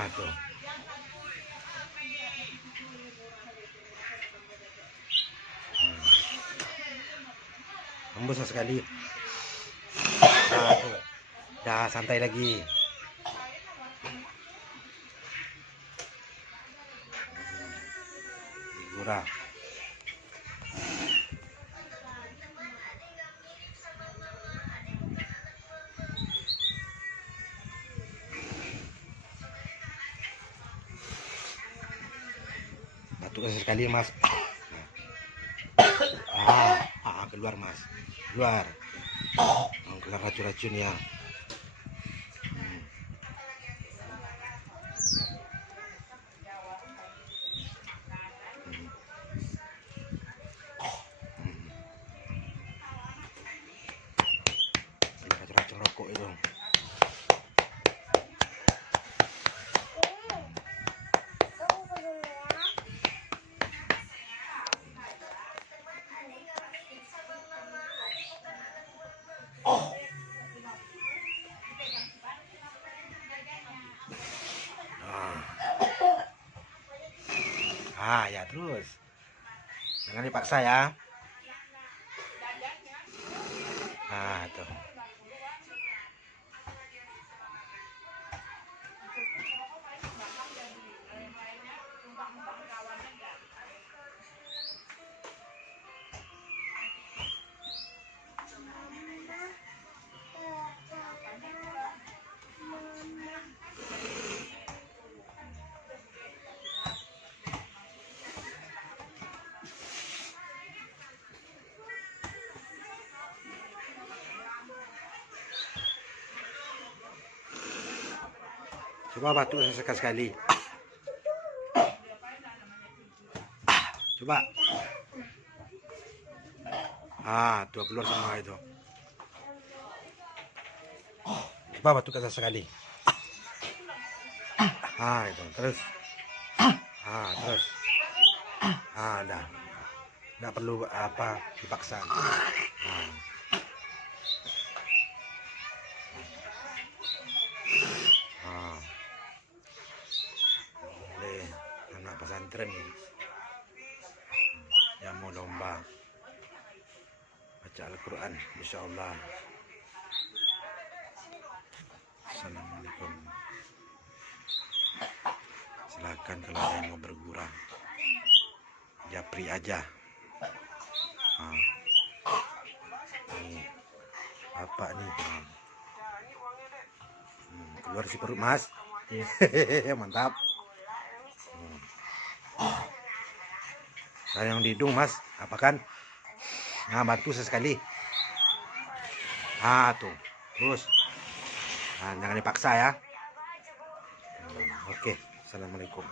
Tuh. Hembus sekali. Tuh. Dah santai lagi. Gurah. Batuk sekali mas. Keluar mas, keluar. Keluar racun-racun ya. Racun-racun rokok itu. Ya terus. Jangan dipaksa ya. Tuh. Coba batuk sekali. Coba. Tuh keluar semua itu. Coba batuk sekali. Itu terus. Terus. Dah. Nggak perlu dipaksa. Anak pesantren yang mau lomba baca Al-Quran, insyaallah. Assalamualaikum. Silakan kalau ada yang mau bergurau, japri aja. Ini apa nih? Keluar si perut mas. Mantap. Saya yang di hidung mas, apa kan? Bantu sesekali. Tuh, terus. Jangan dipaksa ya. Oke, assalamualaikum.